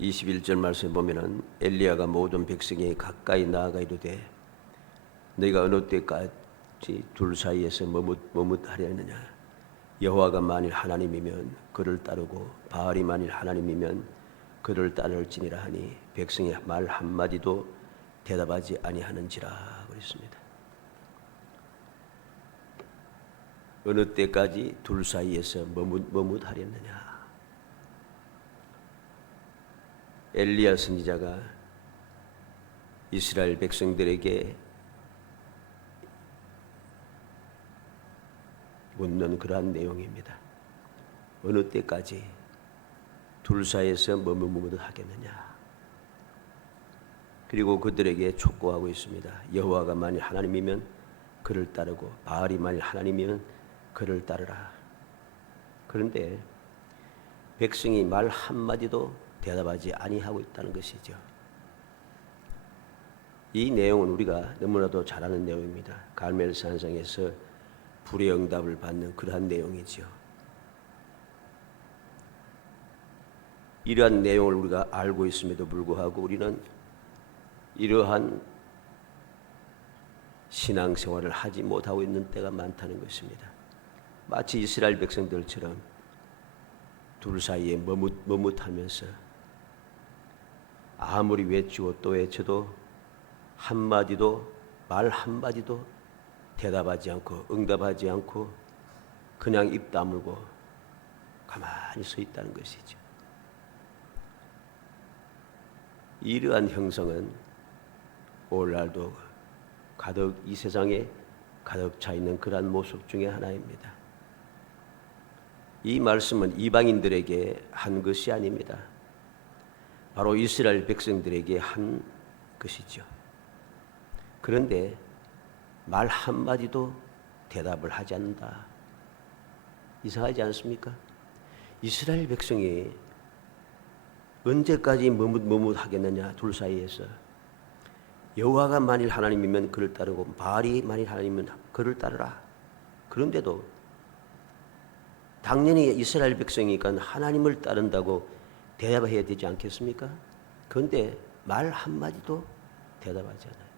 21절 말씀에 보면은 엘리야가 모든 백성이 가까이 나아가 이르되 너희가 어느 때까지 둘 사이에서 머뭇하려느냐. 여호와가 만일 하나님이면 그를 따르고 바알이 만일 하나님이면 그를 따를지니라 하니 백성이 말 한마디도 대답하지 아니하는지라 그랬습니다. 어느 때까지 둘 사이에서 머뭇하려느냐. 엘리야 선지자가 이스라엘 백성들에게 묻는 그러한 내용입니다. 어느 때까지 둘 사이에서 머뭇하겠느냐. 그리고 그들에게 촉구하고 있습니다. 여호와가 만일 하나님이면 그를 따르고 바알이 만일 하나님이면 그를 따르라. 그런데 백성이 말 한마디도 대답하지 아니하고 있다는 것이죠. 이 내용은 우리가 너무나도 잘 아는 내용입니다. 갈멜 산상에서 불의 응답을 받는 그러한 내용이죠. 이러한 내용을 우리가 알고 있음에도 불구하고 우리는 이러한 신앙생활을 하지 못하고 있는 때가 많다는 것입니다. 마치 이스라엘 백성들처럼 둘 사이에 머뭇하면서 아무리 외치고 또 외쳐도 말 한마디도 대답하지 않고 응답하지 않고 그냥 입 다물고 가만히 서 있다는 것이죠. 이러한 형성은 오늘날도 가득 이 세상에 가득 차 있는 그러한 모습 중에 하나입니다. 이 말씀은 이방인들에게 한 것이 아닙니다. 바로 이스라엘 백성들에게 한 것이죠. 그런데 말 한마디도 대답을 하지 않는다. 이상하지 않습니까? 이스라엘 백성이 언제까지 머뭇하겠느냐. 둘 사이에서 여호와가 만일 하나님이면 그를 따르고 바알이 만일 하나님이면 그를 따르라. 그런데도 당연히 이스라엘 백성이니까 하나님을 따른다고 대답해야 되지 않겠습니까? 그런데 말 한마디도 대답하지 않아요.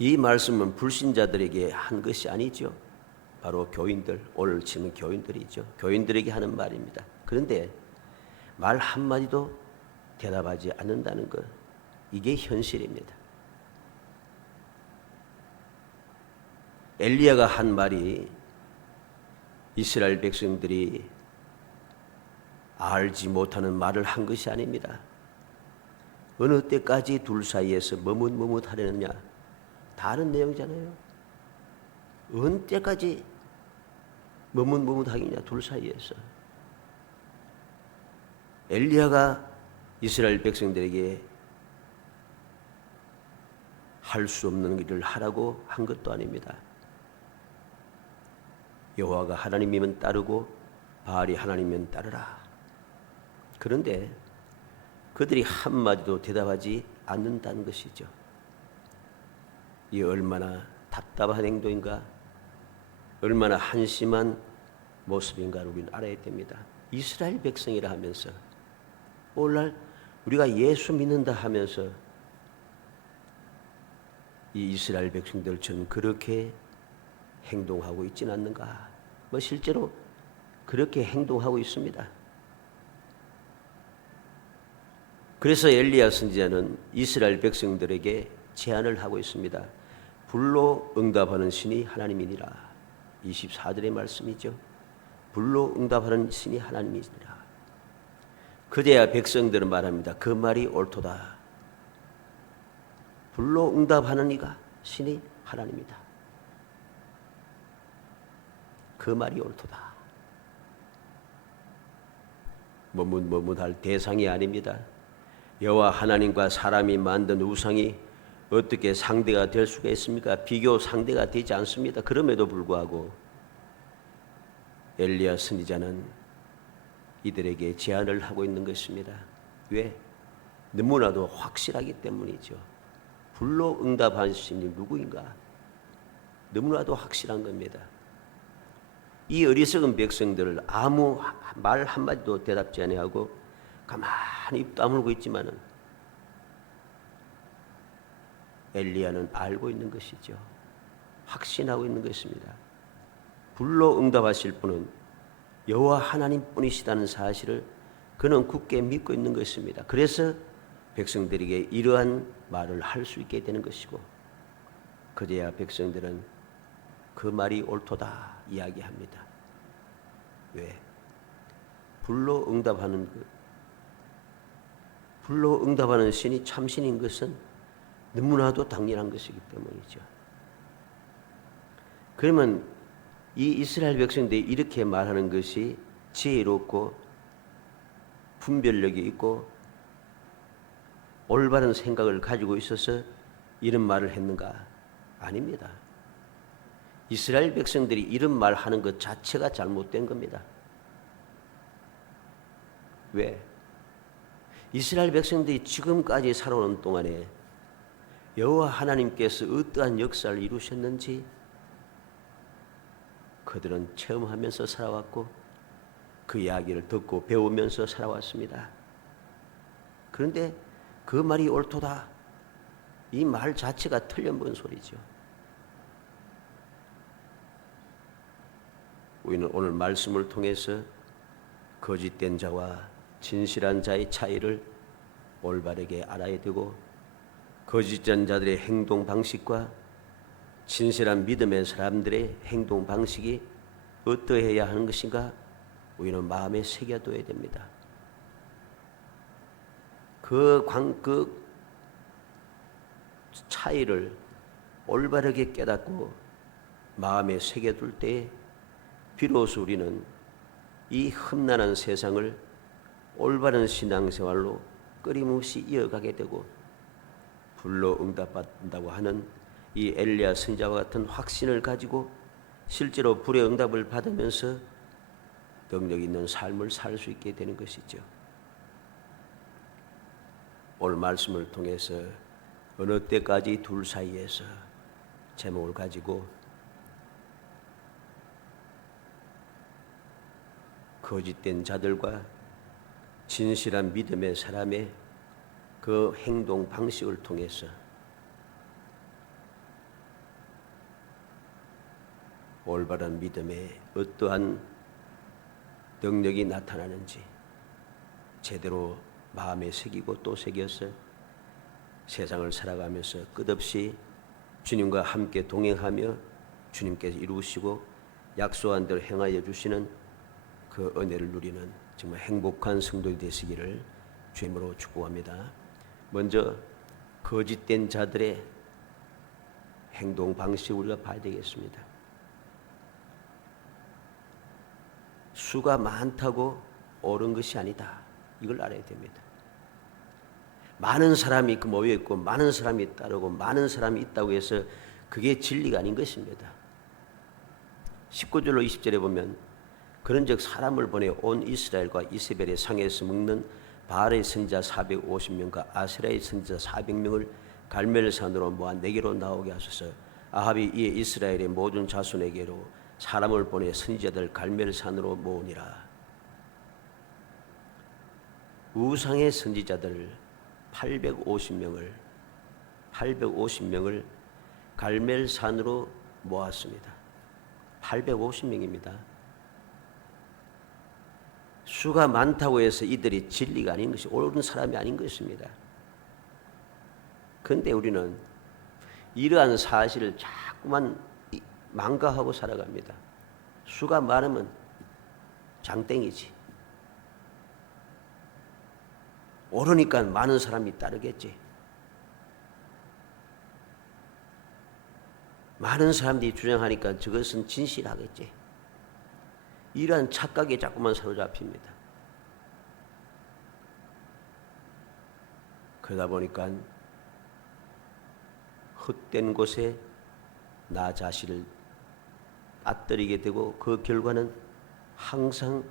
이 말씀은 불신자들에게 한 것이 아니죠. 바로 교인들, 오늘 치는 교인들이죠. 교인들에게 하는 말입니다. 그런데 말 한마디도 대답하지 않는다는 것, 이게 현실입니다. 엘리야가 한 말이 이스라엘 백성들이 알지 못하는 말을 한 것이 아닙니다. 어느 때까지 둘 사이에서 머뭇하려느냐. 다른 내용이잖아요. 어느 때까지 머뭇하겠냐. 둘 사이에서. 엘리야가 이스라엘 백성들에게 할 수 없는 일을 하라고 한 것도 아닙니다. 여호와가 하나님이면 따르고 바알이 하나님이면 따르라. 그런데 그들이 한마디도 대답하지 않는다는 것이죠. 이 얼마나 답답한 행동인가, 얼마나 한심한 모습인가를 우리는 알아야 됩니다. 이스라엘 백성이라 하면서 오늘날 우리가 예수 믿는다 하면서 이 이스라엘 백성들처럼 그렇게 행동하고 있지는 않는가? 실제로 그렇게 행동하고 있습니다. 그래서 엘리야 선지자는 이스라엘 백성들에게 제안을 하고 있습니다. 불로 응답하는 신이 하나님이니라. 24절의 말씀이죠. 불로 응답하는 신이 하나님이니라. 그제야 백성들은 말합니다. 그 말이 옳도다. 불로 응답하는 이가 신이 하나님이다. 그 말이 옳도다. 머뭇할 대상이 아닙니다. 여호와 하나님과 사람이 만든 우상이 어떻게 상대가 될 수가 있습니까? 비교 상대가 되지 않습니다. 그럼에도 불구하고 엘리야 선지자는 이들에게 제안을 하고 있는 것입니다. 왜? 너무나도 확실하기 때문이죠. 불로 응답하는 신이 누구인가? 너무나도 확실한 겁니다. 이 어리석은 백성들을 아무 말 한마디도 대답지 아니하고 가만히 입 다물고 있지만은 엘리야는 알고 있는 것이죠. 확신하고 있는 것입니다. 불로 응답하실 분은 여호와 하나님뿐이시다는 사실을 그는 굳게 믿고 있는 것입니다. 그래서 백성들에게 이러한 말을 할 수 있게 되는 것이고, 그제야 백성들은 그 말이 옳도다 이야기합니다. 왜? 불로 응답하는 신이 참신인 것은 너무나도 당연한 것이기 때문이죠. 그러면 이 이스라엘 백성들이 이렇게 말하는 것이 지혜롭고 분별력이 있고 올바른 생각을 가지고 있어서 이런 말을 했는가? 아닙니다. 이스라엘 백성들이 이런 말 하는 것 자체가 잘못된 겁니다. 왜? 이스라엘 백성들이 지금까지 살아오는 동안에 여호와 하나님께서 어떠한 역사를 이루셨는지 그들은 체험하면서 살아왔고 그 이야기를 듣고 배우면서 살아왔습니다. 그런데 그 말이 옳도다, 이 말 자체가 틀려먹은 소리죠. 우리는 오늘 말씀을 통해서 거짓된 자와 진실한 자의 차이를 올바르게 알아야 되고, 거짓된 자들의 행동 방식과 진실한 믿음의 사람들의 행동 방식이 어떠해야 하는 것인가 우리는 마음에 새겨둬야 됩니다. 그 차이를 올바르게 깨닫고 마음에 새겨둘 때에 비로소 우리는 이 험난한 세상을 올바른 신앙생활로 끊임없이 이어가게 되고, 불로 응답받는다고 하는 이 엘리야 선지자와 같은 확신을 가지고 실제로 불의 응답을 받으면서 능력 있는 삶을 살 수 있게 되는 것이죠. 오늘 말씀을 통해서 어느 때까지 둘 사이에서 제목을 가지고 거짓된 자들과 진실한 믿음의 사람의 그 행동 방식을 통해서 올바른 믿음에 어떠한 능력이 나타나는지 제대로 마음에 새기고 또 새겨서 세상을 살아가면서 끝없이 주님과 함께 동행하며 주님께서 이루시고 약속한 대로 행하여 주시는 그 은혜를 누리는 정말 행복한 성도들이 되시기를 주님으로 축복합니다. 먼저 거짓된 자들의 행동 방식을 우리가 봐야 되겠습니다. 수가 많다고 옳은 것이 아니다, 이걸 알아야 됩니다. 많은 사람이 모여 있고 많은 사람이 따르고 많은 사람이 있다고 해서 그게 진리가 아닌 것입니다. 19절로 20절에 보면 그런즉 사람을 보내 온 이스라엘과 이세벨의 상에서 먹는 바알의 선지자 450명과 아세라의 선지자 400명을 갈멜산으로 모아 내게로 나오게 하소서. 아합이 이에 이스라엘의 모든 자손에게로 사람을 보내 선지자들 갈멜산으로 모으니라. 우상의 선지자들 850명을 갈멜산으로 모았습니다. 850명입니다. 수가 많다고 해서 이들이 진리가 아닌 것이, 옳은 사람이 아닌 것입니다. 그런데 우리는 이러한 사실을 자꾸만 망각하고 살아갑니다. 수가 많으면 장땡이지, 옳으니까 많은 사람이 따르겠지, 많은 사람들이 주장하니까 저것은 진실하겠지, 이러한 착각에 자꾸만 사로잡힙니다. 그러다 보니까 헛된 곳에 나 자신을 빠뜨리게 되고 그 결과는 항상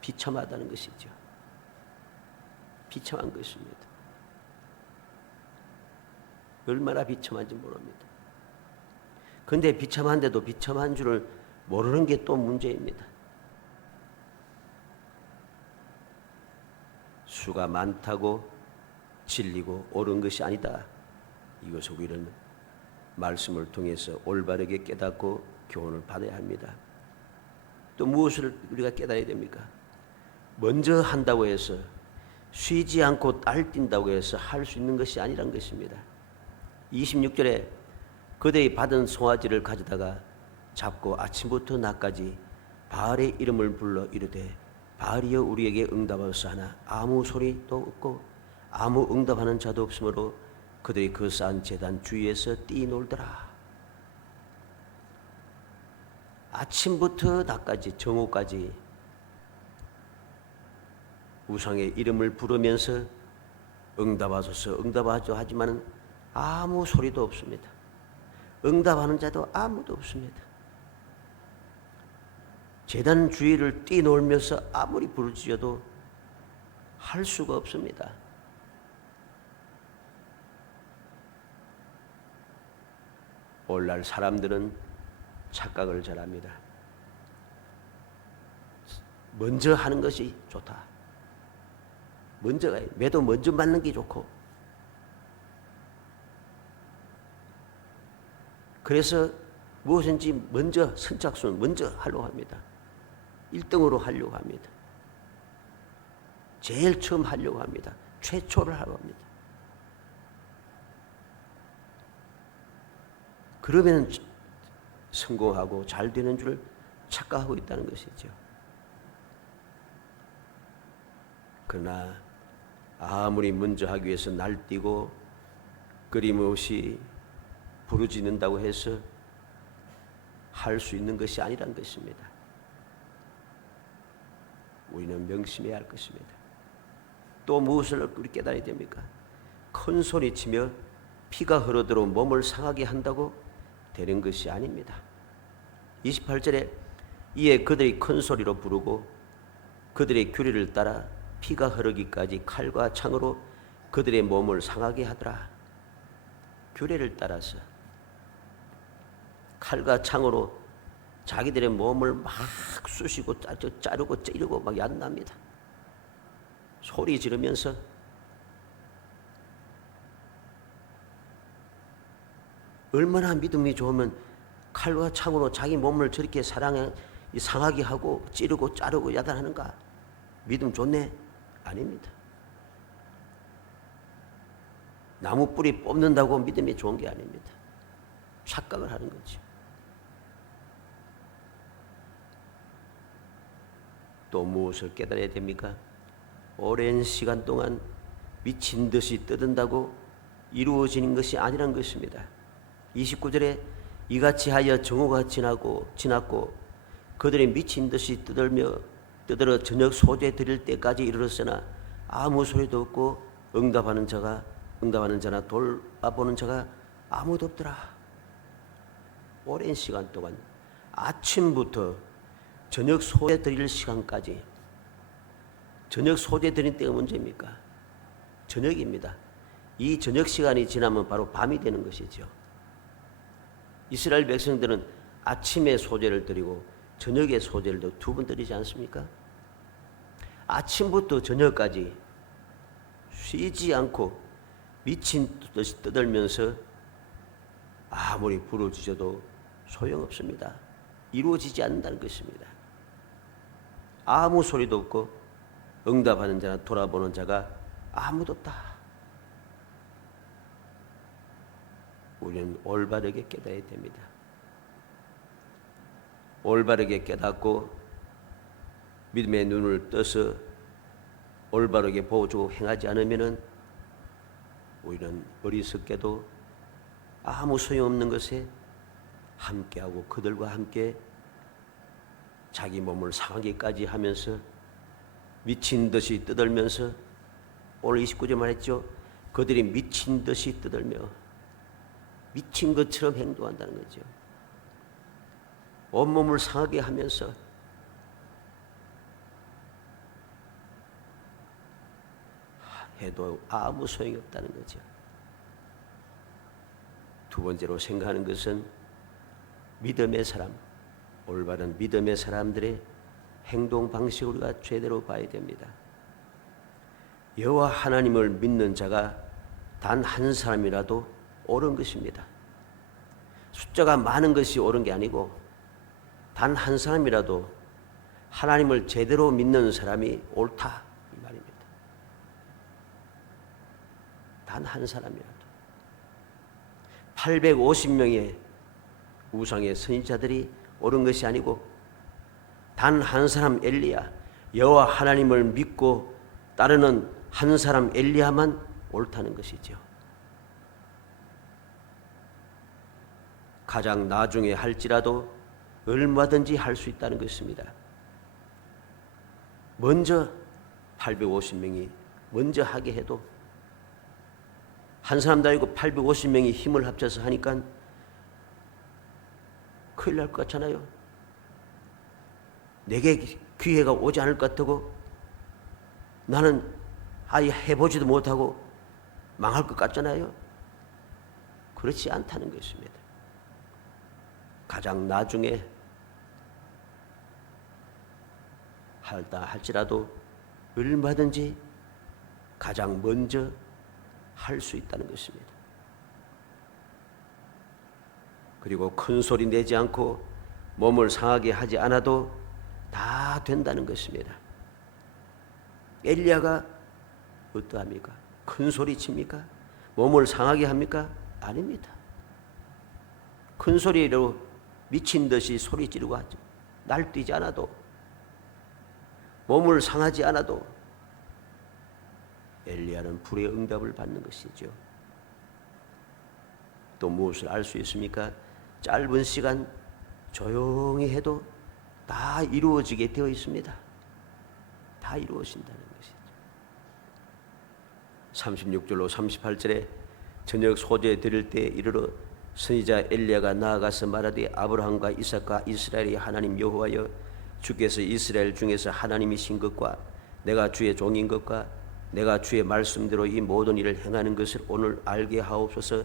비참하다는 것이죠. 비참한 것입니다. 얼마나 비참한지 모릅니다. 그런데 비참한데도 비참한 줄을 모르는 게 또 문제입니다. 수가 많다고 진리고 옳은 것이 아니다. 이것을 우리는 말씀을 통해서 올바르게 깨닫고 교훈을 받아야 합니다. 또 무엇을 우리가 깨달아야 됩니까? 먼저 한다고 해서 쉬지 않고 딸뛴다고 해서 할 수 있는 것이 아니란 것입니다. 26절에 그들이 받은 송아지를 가져다가 잡고 아침부터 낮까지 바알의 이름을 불러 이르되 바알이여 우리에게 응답하소서 하나 아무 소리도 없고 아무 응답하는 자도 없으므로 그들이 그 쌓은 제단 주위에서 뛰놀더라. 아침부터 낮까지 정오까지 우상의 이름을 부르면서 응답하소서 응답하죠 하지만 아무 소리도 없습니다. 응답하는 자도 아무도 없습니다. 제단 주위를 뛰놀면서 아무리 부르짖어도 할 수가 없습니다. 오늘날 사람들은 착각을 잘합니다. 먼저 하는 것이 좋다. 먼저가 매도 먼저 맞는 게 좋고 그래서 무엇인지 먼저 선착순 먼저 하려고 합니다. 1등으로 하려고 합니다. 제일 처음 하려고 합니다. 최초를 하려고 합니다. 그러면 성공하고 잘 되는 줄 착각하고 있다는 것이죠. 그러나 아무리 먼저 하기 위해서 날뛰고 끊임없이 부르짖는다고 해서 할 수 있는 것이 아니란 것입니다. 우리는 명심해야 할 것입니다. 또 무엇을 우리 깨달아야 됩니까? 큰 소리 치며 피가 흐르도록 몸을 상하게 한다고 되는 것이 아닙니다. 28절에 이에 그들이 큰 소리로 부르고 그들의 규례를 따라 피가 흐르기까지 칼과 창으로 그들의 몸을 상하게 하더라. 규례를 따라서 칼과 창으로 자기들의 몸을 막 쑤시고 자르고 찌르고 막 얀답니다. 소리 지르면서 얼마나 믿음이 좋으면 칼과 창으로 자기 몸을 저렇게 상하게 하고 찌르고 자르고 야단하는가? 믿음 좋네? 아닙니다. 나무 뿌리 뽑는다고 믿음이 좋은 게 아닙니다. 착각을 하는 거죠. 또 무엇을 깨달아야 됩니까? 오랜 시간 동안 미친 듯이 떠든다고 이루어지는 것이 아니란 것입니다. 29절에 이같이 하여 정오가 지났고 그들이 미친 듯이 떠들어 저녁 소재 드릴 때까지 이르렀으나 아무 소리도 없고 응답하는 자나 돌아보는 자가 아무도 없더라. 오랜 시간 동안 아침부터 저녁 소재 드릴 시간까지 저녁 소재 드릴 때가 문제입니까? 저녁입니다. 이 저녁 시간이 지나면 바로 밤이 되는 것이죠. 이스라엘 백성들은 아침에 소재를 드리고 저녁에 소재를 두 번 드리지 않습니까? 아침부터 저녁까지 쉬지 않고 미친 듯이 떠들면서 아무리 부르짖어도 소용없습니다. 이루어지지 않는다는 것입니다. 아무 소리도 없고 응답하는 자나 돌아보는 자가 아무도 없다. 우리는 올바르게 깨달아야 됩니다. 올바르게 깨닫고 믿음의 눈을 떠서 올바르게 보고 행하지 않으면 우리는 어리석게도 아무 소용없는 것에 함께하고 그들과 함께 자기 몸을 상하게까지 하면서 미친 듯이 떠들면서 오늘 29절 말했죠. 그들이 미친 듯이 떠들며 미친 것처럼 행동한다는 거죠. 온몸을 상하게 하면서 해도 아무 소용이 없다는 거죠. 두 번째로 생각하는 것은 믿음의 사람, 올바른 믿음의 사람들의 행동 방식을 우리가 제대로 봐야 됩니다. 여호와 하나님을 믿는 자가 단 한 사람이라도 옳은 것입니다. 숫자가 많은 것이 옳은 게 아니고 단 한 사람이라도 하나님을 제대로 믿는 사람이 옳다 이 말입니다. 단 한 사람이라도 850명의 우상의 선지자들이 옳은 것이 아니고 단 한 사람 엘리야, 여호와 하나님을 믿고 따르는 한 사람 엘리야만 옳다는 것이죠. 가장 나중에 할지라도 얼마든지 할 수 있다는 것입니다. 먼저 850명이 먼저 하게 해도 한 사람도 아니고 850명이 힘을 합쳐서 하니까 큰일 날 것 같잖아요. 내게 기회가 오지 않을 것 같고 나는 아예 해보지도 못하고 망할 것 같잖아요. 그렇지 않다는 것입니다. 가장 나중에 할지라도 얼마든지 가장 먼저 할 수 있다는 것입니다. 그리고 큰 소리 내지 않고 몸을 상하게 하지 않아도 다 된다는 것입니다. 엘리야가 어떠합니까? 큰 소리 칩니까? 몸을 상하게 합니까? 아닙니다. 큰 소리로 미친 듯이 소리 지르고 하죠. 날뛰지 않아도 몸을 상하지 않아도 엘리야는 불의 응답을 받는 것이죠. 또 무엇을 알 수 있습니까? 짧은 시간 조용히 해도 다 이루어지게 되어 있습니다. 다 이루어진다는 것이죠. 36절로 38절에 저녁 소재 드릴 때 이르러 선지자 엘리야가 나아가서 말하되 아브라함과 이삭과 이스라엘의 하나님 여호와여 주께서 이스라엘 중에서 하나님이신 것과 내가 주의 종인 것과 내가 주의 말씀대로 이 모든 일을 행하는 것을 오늘 알게 하옵소서.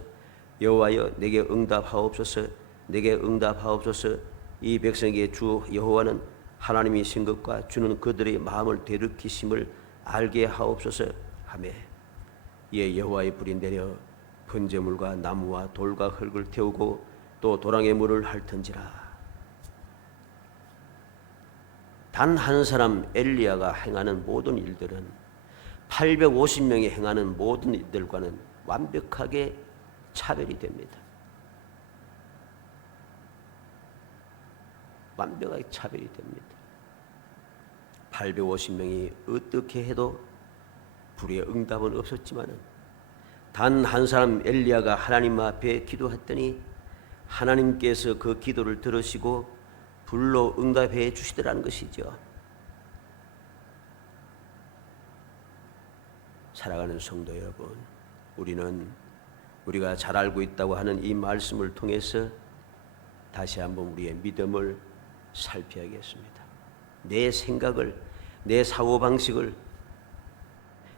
여호와여 내게 응답하옵소서. 내게 응답하옵소서. 이 백성에게 주 여호와는 하나님이신 것과 주는 그들의 마음을 되돌이키심을 알게 하옵소서 하매 이에 여호와의 불이 내려 번제물과 나무와 돌과 흙을 태우고 또 도랑의 물을 핥은지라. 단 한 사람 엘리야가 행하는 모든 일들은 850명이 행하는 모든 일들과는 완벽하게 차별이 됩니다. 완벽하게 차별이 됩니다. 850명이 어떻게 해도 불의 응답은 없었지만은 단 한 사람 엘리야가 하나님 앞에 기도했더니 하나님께서 그 기도를 들으시고 불로 응답해 주시더라는 것이죠. 사랑하는 성도 여러분, 우리가 잘 알고 있다고 하는 이 말씀을 통해서 다시 한번 우리의 믿음을 살펴야겠습니다. 내 생각을, 내 사고방식을,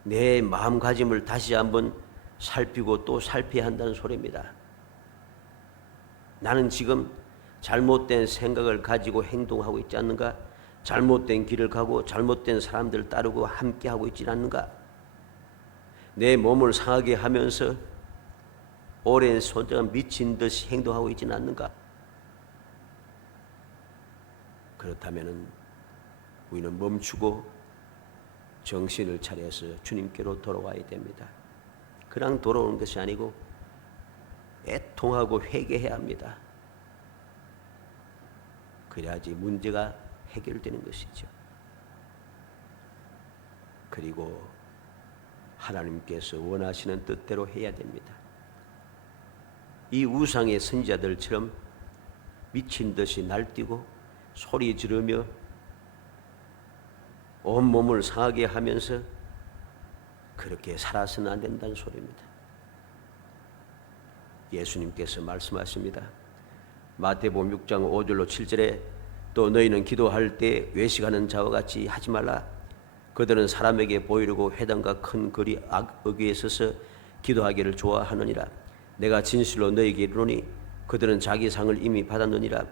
내 마음가짐을 다시 한번 살피고 또 살펴야 한다는 소리입니다. 나는 지금 잘못된 생각을 가지고 행동하고 있지 않는가? 잘못된 길을 가고 잘못된 사람들을 따르고 함께하고 있지 않는가? 내 몸을 상하게 하면서 오랜 소중한 미친 듯이 행동하고 있지는 않는가? 그렇다면 우리는 멈추고 정신을 차려서 주님께로 돌아와야 됩니다. 그냥 돌아오는 것이 아니고 애통하고 회개해야 합니다. 그래야지 문제가 해결되는 것이죠. 그리고 하나님께서 원하시는 뜻대로 해야 됩니다. 이 우상의 선지자들처럼 미친 듯이 날뛰고 소리 지르며 온몸을 상하게 하면서 그렇게 살아서는 안 된다는 소리입니다. 예수님께서 말씀하십니다. 마태복음 6장 5절로 7절에 또 너희는 기도할 때 외식하는 자와 같이 하지 말라. 그들은 사람에게 보이려고 회당과 큰 거리 어귀에 서서 기도하기를 좋아하느니라. 내가 진실로 너희에게 이르노니 그들은 자기 상을 이미 받았느니라.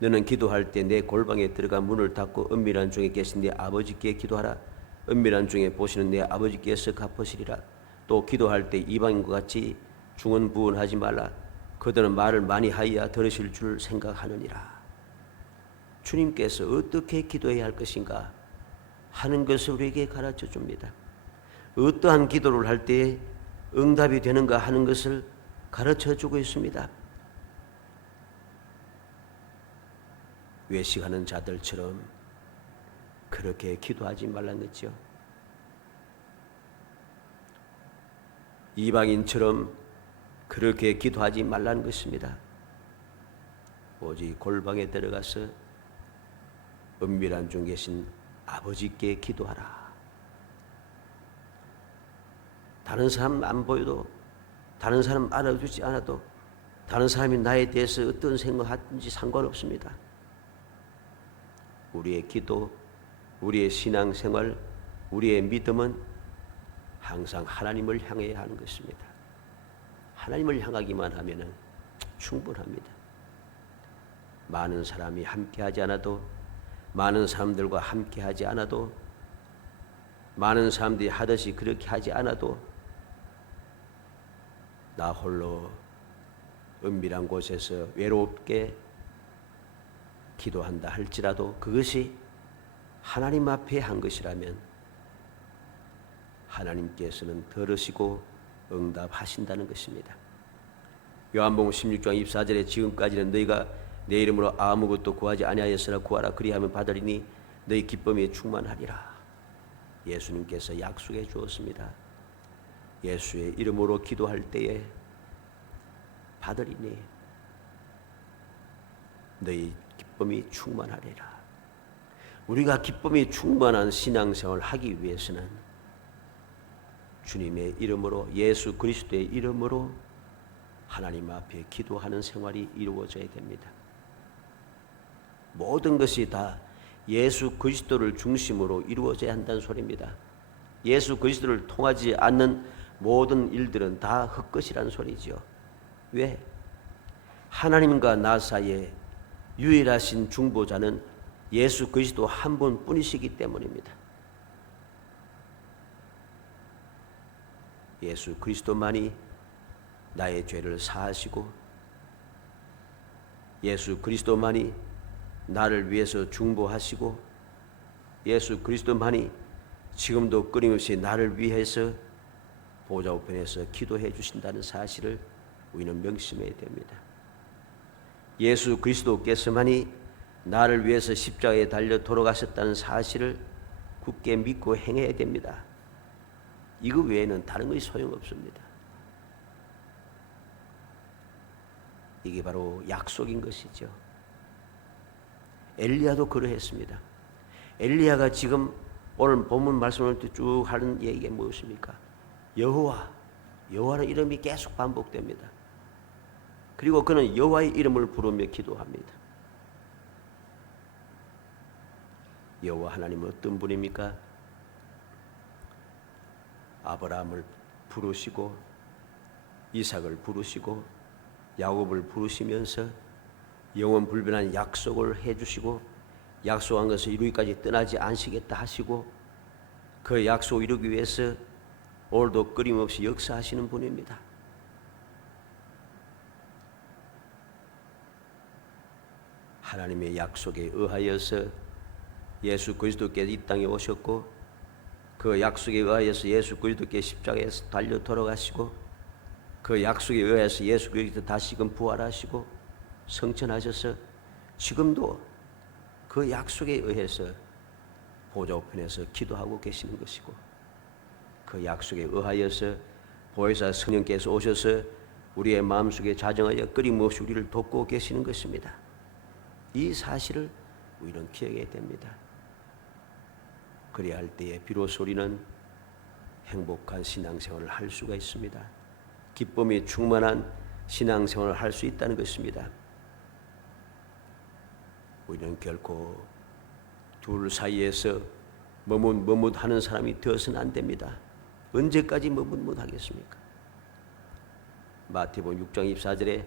너는 기도할 때 내 골방에 들어가 문을 닫고 은밀한 중에 계신 네 아버지께 기도하라. 은밀한 중에 보시는 내 아버지께서 갚으시리라. 또 기도할 때 이방인과 같이 중언부언하지 말라. 그들은 말을 많이 하여야 들으실 줄 생각하느니라. 주님께서 어떻게 기도해야 할 것인가 하는 것을 우리에게 가르쳐 줍니다. 어떠한 기도를 할 때에 응답이 되는가 하는 것을 가르쳐 주고 있습니다. 외식하는 자들처럼 그렇게 기도하지 말란 거죠. 이방인처럼 그렇게 기도하지 말라는 것입니다. 오직 골방에 들어가서 은밀한 중 계신 아버지께 기도하라. 다른 사람 안 보여도, 다른 사람 알아주지 않아도, 다른 사람이 나에 대해서 어떤 생각하든지 상관없습니다. 우리의 기도, 우리의 신앙생활, 우리의 믿음은 항상 하나님을 향해야 하는 것입니다. 하나님을 향하기만 하면 충분합니다. 많은 사람이 함께하지 않아도, 많은 사람들과 함께하지 않아도, 많은 사람들이 하듯이 그렇게 하지 않아도 나 홀로 은밀한 곳에서 외롭게 기도한다 할지라도 그것이 하나님 앞에 한 것이라면 하나님께서는 들으시고 응답하신다는 것입니다. 요한복음 16장 24절에 지금까지는 너희가 내 이름으로 아무것도 구하지 아니하였으나 구하라 그리하면 받으리니 너희 기쁨이 충만하리라. 예수님께서 약속해 주었습니다. 예수의 이름으로 기도할 때에 받으리니 너희 기쁨이 충만하리라. 우리가 기쁨이 충만한 신앙생활을 하기 위해서는 주님의 이름으로, 예수 그리스도의 이름으로 하나님 앞에 기도하는 생활이 이루어져야 됩니다. 모든 것이 다 예수 그리스도를 중심으로 이루어져야 한다는 소리입니다. 예수 그리스도를 통하지 않는 모든 일들은 다 헛것이라는 소리죠. 왜? 하나님과 나 사이에 유일하신 중보자는 예수 그리스도 한 분뿐이시기 때문입니다. 예수 그리스도만이 나의 죄를 사하시고 예수 그리스도만이 나를 위해서 중보하시고 예수 그리스도만이 지금도 끊임없이 나를 위해서 보좌 우편에서 기도해 주신다는 사실을 우리는 명심해야 됩니다. 예수 그리스도께서만이 나를 위해서 십자가에 달려 돌아가셨다는 사실을 굳게 믿고 행해야 됩니다. 이거 외에는 다른 것이 소용없습니다. 이게 바로 약속인 것이죠. 엘리야도 그러했습니다. 엘리야가 지금 오늘 본문 말씀을 쭉 하는 얘기가 무엇입니까? 여호와라는 이름이 계속 반복됩니다. 그리고 그는 여호와의 이름을 부르며 기도합니다. 여호와 하나님은 어떤 분입니까? 아브라함을 부르시고 이삭을 부르시고 야곱을 부르시면서 영원 불변한 약속을 해주시고 약속한 것을 이루기까지 떠나지 않으시겠다 하시고 그 약속을 이루기 위해서 오늘도 끊임없이 역사하시는 분입니다. 하나님의 약속에 의하여서 예수 그리스도께서 이 땅에 오셨고 그 약속에 의하여서 예수 그리스도께서 십자가에서 달려 돌아가시고 그 약속에 의하여서 예수 그리스도 다시금 부활하시고 성천하셔서 지금도 그 약속에 의해서 보좌 우편에서 기도하고 계시는 것이고 그 약속에 의하여서 보혜사 성령께서 오셔서 우리의 마음속에 자정하여 끊임없이 우리를 돕고 계시는 것입니다. 이 사실을 우리는 기억해야 됩니다. 그래야 할 때에 비로소 우리는 행복한 신앙생활을 할 수가 있습니다. 기쁨이 충만한 신앙생활을 할 수 있다는 것입니다. 우리는 결코 둘 사이에서 머뭇머뭇하는 사람이 되어서는 안 됩니다. 언제까지 머뭇머뭇하겠습니까? 마태복음 6장 24절에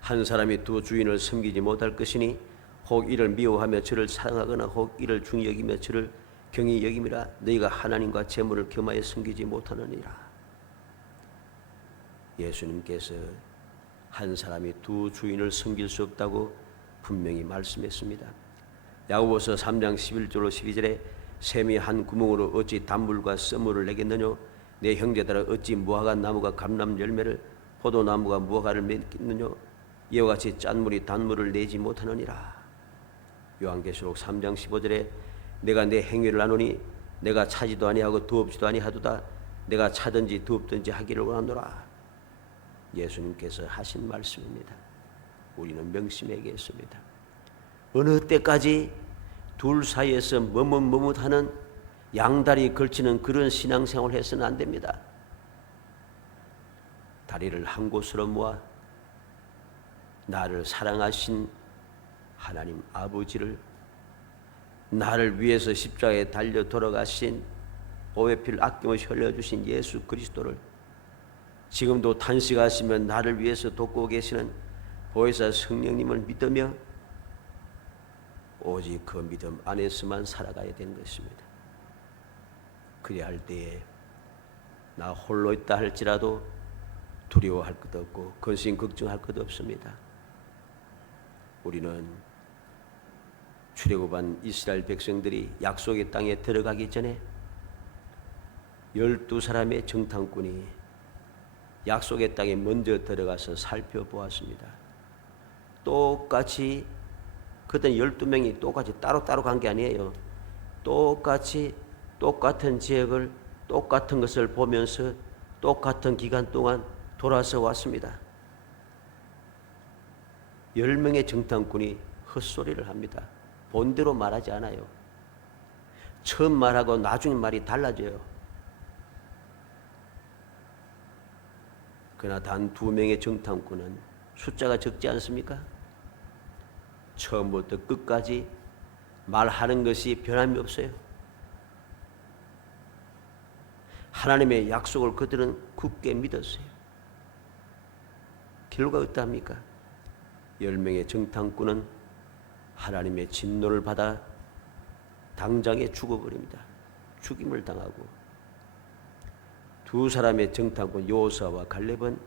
한 사람이 두 주인을 섬기지 못할 것이니 혹 이를 미워하며 저를 사랑하거나 혹 이를 중히 여기며 저를 경히 여김이라. 너희가 하나님과 재물을 겸하여 섬기지 못하느니라. 예수님께서 한 사람이 두 주인을 섬길 수 없다고 분명히 말씀했습니다. 야고보서 3장 11절로 12절에 샘이 한 구멍으로 어찌 단물과 썰물을 내겠느냐. 내 형제들아 어찌 무화과 나무가 감람 열매를 포도나무가 무화과를 맺겠느냐. 이와 같이 짠물이 단물을 내지 못하느니라. 요한계시록 3장 15절에 내가 내 행위를 아노니 내가 차지도 아니하고 두옵지도 아니하도다. 내가 차든지 두옵든지 하기를 원하노라. 예수님께서 하신 말씀입니다. 우리는 명심해야겠습니다. 어느 때까지 둘 사이에서 머뭇머뭇하는 양다리 걸치는 그런 신앙생활을 해서는 안 됩니다. 다리를 한 곳으로 모아 나를 사랑하신 하나님 아버지를, 나를 위해서 십자가에 달려 돌아가신 보배피를 아낌없이 흘려주신 예수 그리스도를, 지금도 탄식하시며 나를 위해서 돕고 계시는 보혜사 성령님을 믿으며 오직 그 믿음 안에서만 살아가야 되는 것입니다. 그래야 할 때에 나 홀로 있다 할지라도 두려워할 것도 없고 근심 걱정할 것도 없습니다. 우리는 출애굽한 이스라엘 백성들이 약속의 땅에 들어가기 전에 12사람의 정탐꾼이 약속의 땅에 먼저 들어가서 살펴보았습니다. 똑같이 그때 12명이 똑같이 따로따로 간 게 아니에요. 똑같이 똑같은 지역을 똑같은 것을 보면서 똑같은 기간 동안 돌아서 왔습니다. 10명의 정탐꾼이 헛소리를 합니다. 본대로 말하지 않아요. 처음 말하고 나중에 말이 달라져요. 그러나 단 2명의 정탐꾼은 숫자가 적지 않습니까? 처음부터 끝까지 말하는 것이 변함이 없어요. 하나님의 약속을 그들은 굳게 믿었어요. 결과 어떠합니까? 10명의 정탐꾼은 하나님의 진노를 받아 당장에 죽어버립니다. 죽임을 당하고 2사람의 정탐꾼 여호수아와 갈렙은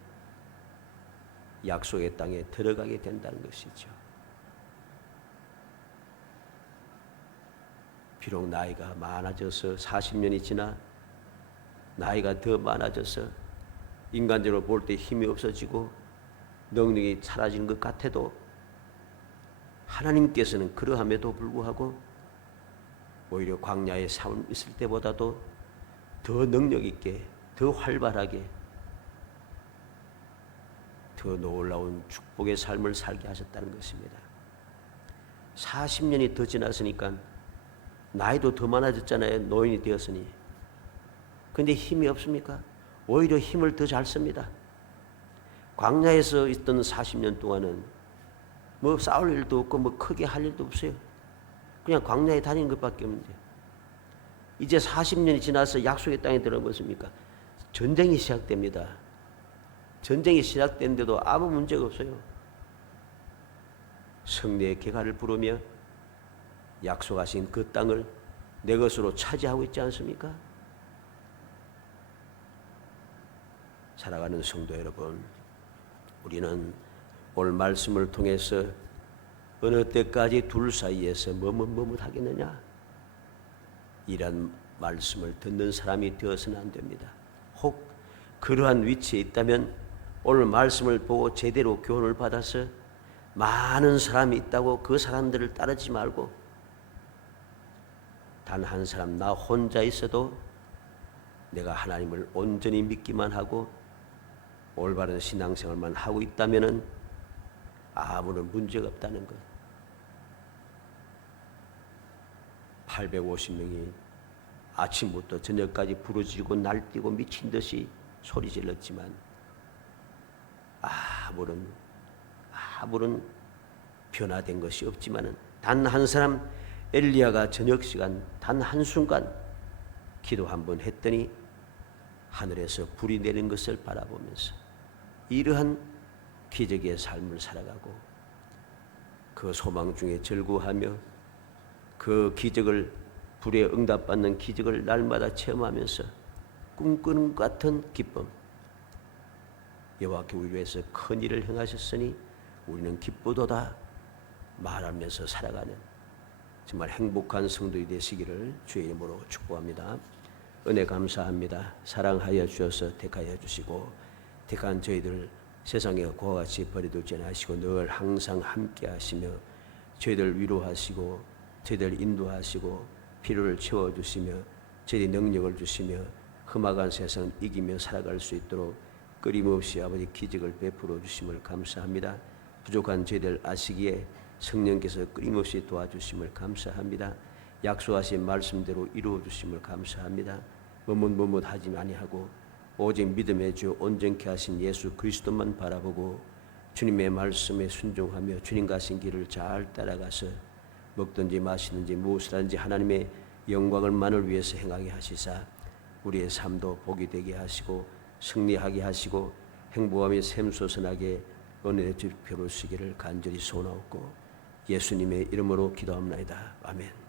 약속의 땅에 들어가게 된다는 것이죠. 비록 나이가 많아져서 40년이 지나 나이가 더 많아져서 인간적으로 볼 때 힘이 없어지고 능력이 사라지는 것 같아도 하나님께서는 그러함에도 불구하고 오히려 광야에 삶 있을 때보다도 더 능력 있게, 더 활발하게, 더 놀라운 축복의 삶을 살게 하셨다는 것입니다. 40년이 더 지났으니까 나이도 더 많아졌잖아요. 노인이 되었으니. 근데 힘이 없습니까? 오히려 힘을 더 잘 씁니다. 광야에서 있던 40년 동안은 뭐 싸울 일도 없고 뭐 크게 할 일도 없어요. 그냥 광야에 다니는 것밖에 없는데 이제 40년이 지나서 약속의 땅에 들어갔습니까? 전쟁이 시작됩니다. 전쟁이 시작됐는데도 아무 문제가 없어요. 성례의 개가를 부르며 약속하신 그 땅을 내 것으로 차지하고 있지 않습니까? 살아가는 성도 여러분, 우리는 오늘 말씀을 통해서 어느 때까지 둘 사이에서 머뭇머뭇하겠느냐? 이런 말씀을 듣는 사람이 되어서는 안 됩니다. 혹 그러한 위치에 있다면 오늘 말씀을 보고 제대로 교훈을 받아서 많은 사람이 있다고 그 사람들을 따르지 말고 단 한 사람 나 혼자 있어도 내가 하나님을 온전히 믿기만 하고 올바른 신앙생활만 하고 있다면 아무런 문제가 없다는 것. 850명이 아침부터 저녁까지 부르짖고 날뛰고 미친 듯이 소리 질렀지만 아무런 변화된 것이 없지만은 단 한 사람 엘리야가 저녁 시간 단 한순간 기도 한번 했더니 하늘에서 불이 내리는 것을 바라보면서 이러한 기적의 삶을 살아가고 그 소망 중에 절구하며 그 기적을 불에 응답받는 기적을 날마다 체험하면서 꿈꾸는 것 같은 기쁨. 여호와께 우리 위해서 큰 일을 행하셨으니 우리는 기쁘도다 말하면서 살아가는 정말 행복한 성도이 되시기를 주의 이름으로 축복합니다. 은혜 감사합니다. 사랑하여 주셔서 택하여 주시고 택한 저희들 세상에 고와 같이 버려두지 않으시고 늘 항상 함께 하시며 저희들 위로하시고 저희들 인도하시고 필요를 채워주시며 저희들 능력을 주시며 험악한 세상을 이기며 살아갈 수 있도록 끊임없이 아버지 기적을 베풀어 주심을 감사합니다. 부족한 저희들 아시기에 성령께서 끊임없이 도와주심을 감사합니다. 약속하신 말씀대로 이루어 주심을 감사합니다. 머뭇하지 아니하고 오직 믿음의 주 온전케 하신 예수 그리스도만 바라보고 주님의 말씀에 순종하며 주님 가신 길을 잘 따라가서 먹든지 마시든지 무엇을 하든지 하나님의 영광을만을 위해서 행하게 하시사 우리의 삶도 복이 되게 하시고 승리하게 하시고 행복하며 샘솟아나게 은혜의 주표로 쓰기를 간절히 소원하옵고 예수님의 이름으로 기도합나이다. 아멘.